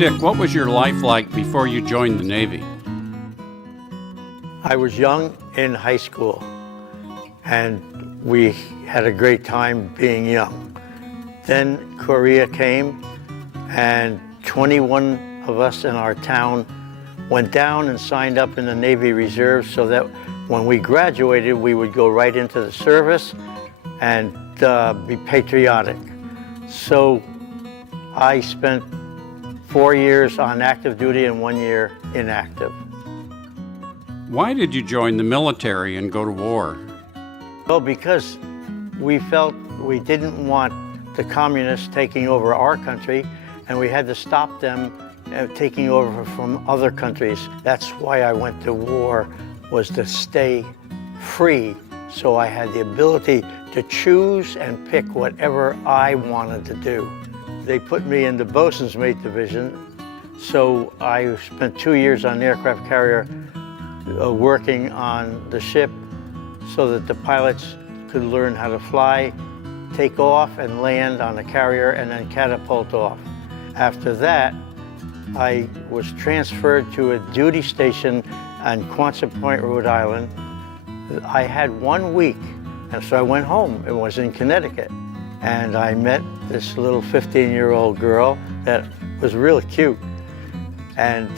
Dick, what was your life like before you joined the Navy? I was young in high school, and we had a great time being young. Then Korea came, and 21 of us in our town went down and signed up in the Navy Reserve so that when we graduated, we would go right into the service and be patriotic. So I spent 4 years on active duty and 1 year inactive. Why did you join the military and go to war? Well, because we felt we didn't want the communists taking over our country, and we had to stop them taking over from other countries. That's why I went to war, was to stay free, so I had the ability to choose and pick whatever I wanted to do. They put me in the bosun's mate division, so I spent 2 years on the aircraft carrier working on the ship so that the pilots could learn how to fly, take off and land on the carrier, and then catapult off. After that, I was transferred to a duty station on Quonset Point, Rhode Island. I had 1 week, and so I went home. It was in Connecticut. And I met this little 15-year-old girl that was really cute. And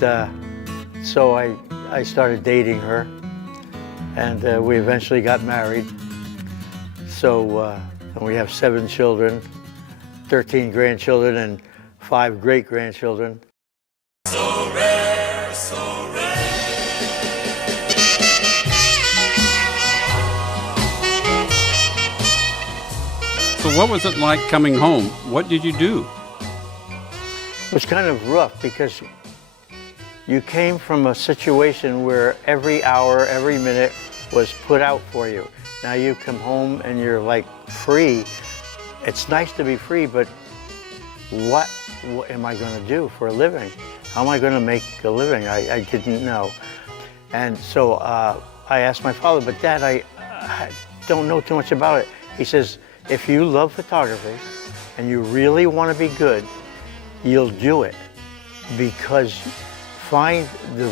so I started dating her, and we eventually got married. So and we have 7 children, 13 grandchildren, and 5 great-grandchildren. So rare, so rare. So what was it like coming home? What did you do? It was kind of rough because you came from a situation where every hour, every minute was put out for you. Now you come home and you're like free. It's nice to be free, but what am I going to do for a living? How am I going to make a living? I didn't know. And so I asked my father, but Dad, I don't know too much about it. He says, if you love photography and you really want to be good, you'll do it, because find the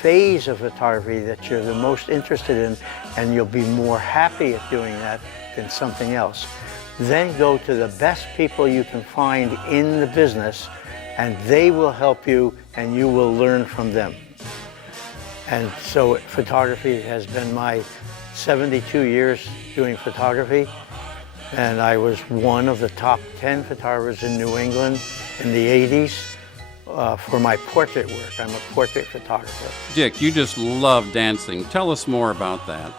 phase of photography that you're the most interested in, and you'll be more happy at doing that than something else. Then go to the best people you can find in the business, and they will help you, and you will learn from them. And so photography has been my 72 years doing photography, and I was one of the top 10 photographers in New England in the 80s. For my portrait work. I'm a portrait photographer. Dick, you just love dancing. Tell us more about that.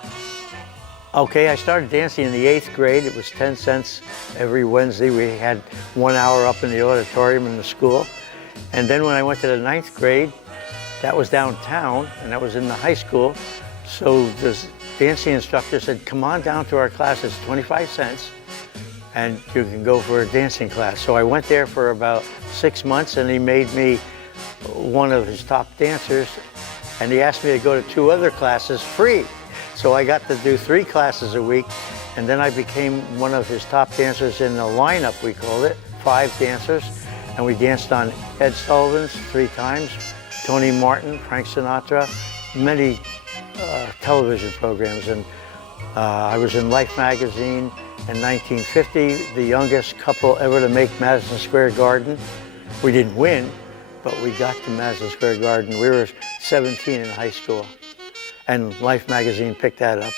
Okay, I started dancing in the 8th grade. It was 10 cents every Wednesday. We had 1 hour up in the auditorium in the school. And then when I went to the 9th grade, that was downtown, and that was in the high school. So this dancing instructor said, come on down to our class, it's 25 cents. And you can go for a dancing class. So I went there for about 6 months, and he made me one of his top dancers, and he asked me to go to 2 other classes free. So I got to do 3 classes a week, and then I became one of his top dancers in the lineup, we called it, 5 dancers, and we danced on Ed Sullivan's 3 times, Tony Martin, Frank Sinatra, many television programs, and I was in Life magazine. In 1950, the youngest couple ever to make Madison Square Garden. We didn't win, but we got to Madison Square Garden. We were 17 in high school, and Life magazine picked that up.